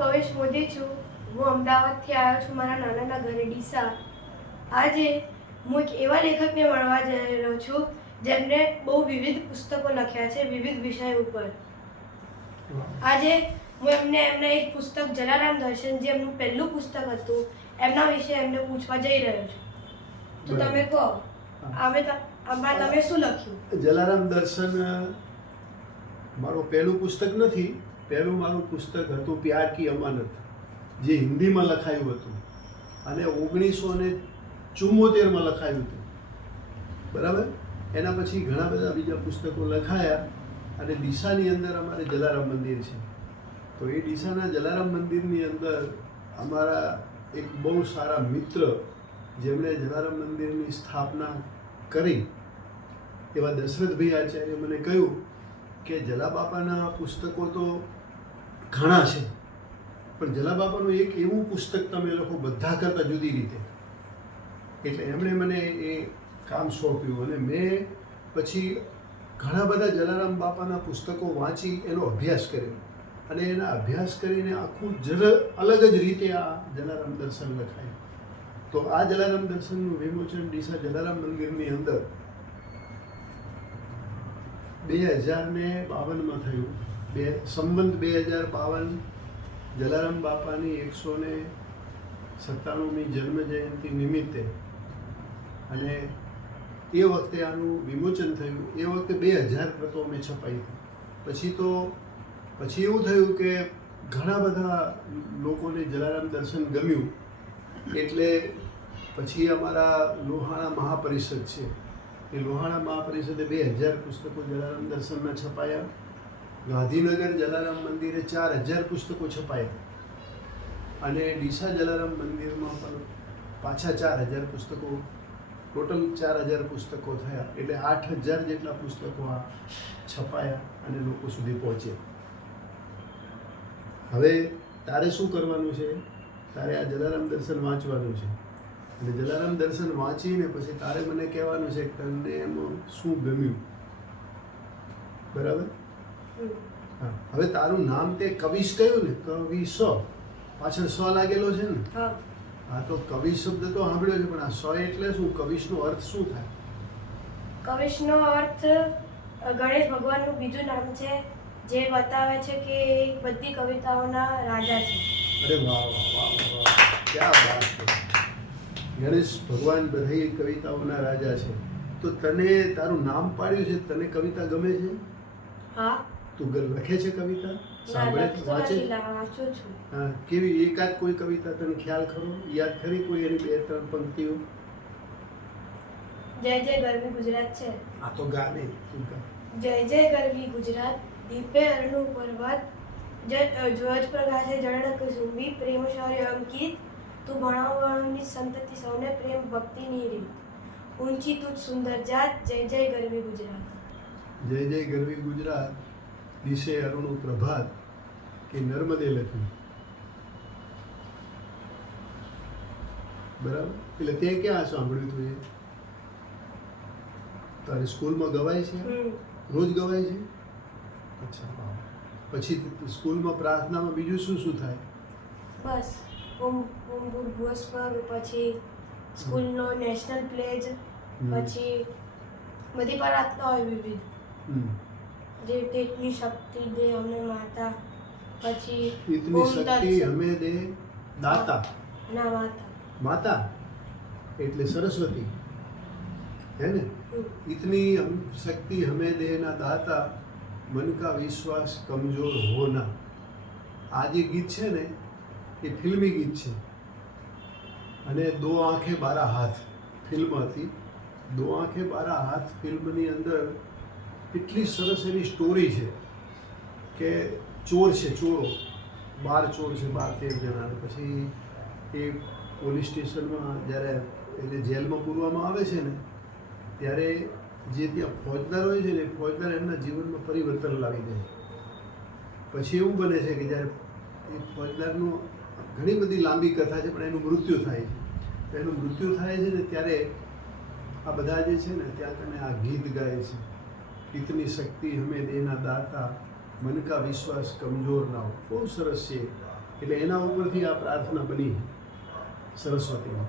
કવેશ મોદી છું. હું અમદાવાદથી આવ્યો છું મારા નાનાના ઘરે ડીસા. આજે હું એક એવા લેખકને મળવા જઈ રહ્યો છું જેમણે બહુ વિવિધ પુસ્તકો લખ્યા છે વિવિધ વિષયો ઉપર. આજે હું એમના એક પુસ્તક જલારામ દર્શન, જે એમનું પહેલું પુસ્તક હતું, એમના વિશે એમને પૂછવા જઈ રહ્યો છું. તો તમે કહો, આમાં તમે શું લખ્યું? જલારામ દર્શન મારું પહેલું પુસ્તક નથી. પહેલું મારું પુસ્તક હતું પ્યાર કી અમાનત, જે હિન્દીમાં લખાયું હતું અને 1974માં લખાયું હતું. બરાબર. એના પછી ઘણા બધા બીજા પુસ્તકો લખાયા અને ડીસાની અંદર અમારે જલારામ મંદિર છે. તો એ ડીસાના જલારામ મંદિરની અંદર અમારા એક બહુ સારા મિત્ર, જેમણે જલારામ મંદિરની સ્થાપના કરી, એવા દશરથભાઈ આચાર્ય મને કહ્યું કે જલાબાપાના પુસ્તકો તો ઘણા છે, પણ જલાબાપાનું એક એવું પુસ્તક તમે લખો બધા કરતાં જુદી રીતે. એટલે એમણે મને એ કામ સોંપ્યું અને મેં પછી ઘણા બધા જલારામ બાપાના પુસ્તકો વાંચી એનો અભ્યાસ કર્યો અને એના અભ્યાસ કરીને આખું અલગ જ રીતે આ જલારામ દર્શન લખાયું. તો આ જલારામ દર્શનનું વિમોચન ડીસા જલારામ મંદિરની અંદર 2052માં થયું. સંવંત 2052 જલારામ બાપાની 197મી જન્મ જયંતિ નિમિત્તે, અને એ વખતે આનું વિમોચન થયું. એ વખતે 2000 પ્રતો મેં છપાઈ હતી. પછી એવું થયું કે ઘણા બધા લોકોને જલારામ દર્શન ગમ્યું, એટલે પછી અમારા લોહાણા મહાપરિષદ છે, એ લોહાણા મહાપરિષદે 2000 પુસ્તકો જલારામ દર્શનના છપાયા. ગાંધીનગર જલારામ મંદિરે 4000 પુસ્તકો છપાયા અને ડીસા જલારામ મંદિરમાં પણ પાછા 4000 પુસ્તકો, ટોટલ 4000 પુસ્તકો થયા. એટલે 8000 જેટલા પુસ્તકો આ છપાયા અને લોકો સુધી પહોંચ્યા. હવે તારે શું કરવાનું છે? તારે આ જલારામ દર્શન વાંચવાનું છે અને જલારામ દર્શન વાંચીને પછી તારે મને કહેવાનું છે કે તને એમાં શું ગમ્યું. બરાબર? હા. હવે તારું નામ તે કવિશ કહ્યું ને, કવિશ, પાછળ સ લાગેલો છે ને? હા. તો કવિ શબ્દ તો સાંભળ્યો છે, પણ આ સ એટલે શું? કવિશનો અર્થ શું થાય? કવિશનો અર્થ ગણેશ ભગવાનનું બીજું નામ છે, જે બતાવે છે કે બધી કવિતાઓના રાજા છે. અરે વાહ વાહ વાહ વાહ, ક્યાં વાત છે! ગણેશ ભગવાન બધી કવિતાઓના રાજા છે. તો તને તારું નામ પાડ્યું છે, તને કવિતા ગમે છે? હા. તું લખે છે કવિતા? સાંભળે, વાંચે? વાંચું છું. હા. કેવી એકાદ કોઈ કવિતા તને ખ્યાલ ખરો? યાદ ખરી કોઈ એની 2-3 પંક્તિઓ? જય જય ગરવી ગુજરાત છે. આ તો ગાને તું ગા. જય જય ગરવી ગુજરાત, દીપે અરણુ પર્વત, જ્યોજ પ્રકાશે જળન કુસુંબી, પ્રેમ શૌર્ય અંકિત, તું ભણાવવાની સંતતિ સૌને પ્રેમ ભક્તિની રીત, ઊંચી તુજ સુંદર જાત, જય જય ગરવી ગુજરાત. જય જય ગરવી ગુજરાત, દિશે અરુણું પ્રભાત, કે નર્મદે લખ્યું. બરાબર. એટલે તે ક્યાં સાંભળ્યું તું? એ તારી સ્કૂલમાં ગવાય છે? રોજ ગવાય છે? અચ્છા. પછી સ્કૂલમાં પ્રાર્થનામાં બીજું શું શું થાય? બસ ઓમ ભૂર્ભુવસ્વર, પછી સ્કૂલનો નેશનલ પ્લેજ, પછી બધી પ્રાર્થના હોય વિવિધ, જે ઇતની શક્તિ દે હમે માતા, પછી ઇતની શક્તિ હમે દે દાતા. ના, માતા. માતા એટલે સરસ્વતી, હે ને? ઇતની શક્તિ હમે દેના દાતા, મન કા વિશ્વાસ કમજોર હોના. આ જે ગીત છે ને, એ ફિલ્મી ગીત છે. અને દો આંખે બારા હાથ ફિલ્મ હતી. દો આંખે બારા હાથ ફિલ્મની અંદર એટલી સરસ એની સ્ટોરી છે કે ચોર છે, ચોરો 12 ચોર છે, 12-13 જણા. પછી એ પોલીસ સ્ટેશનમાં જ્યારે એને જેલમાં પૂરવામાં આવે છે ને, ત્યારે જે ત્યાં ફોજદાર હોય છે ને, ફોજદાર એમના જીવનમાં પરિવર્તન લાવી દે. પછી એવું બને છે કે જ્યારે એ ફોજદારનું, ઘણી બધી લાંબી કથા છે, પણ એનું મૃત્યુ થાય છે. એનું મૃત્યુ થાય છે ને, ત્યારે આ બધા જે છે ને, ત્યાં તને આ ગીત ગાય છે. ઇતની શક્તિ હમે દેના દાતા, મન કા વિશ્વાસ કમજોર ના હો. બહુ સરસ છે. એટલે એના ઉપરથી આ પ્રાર્થના બની સરસ્વતીની.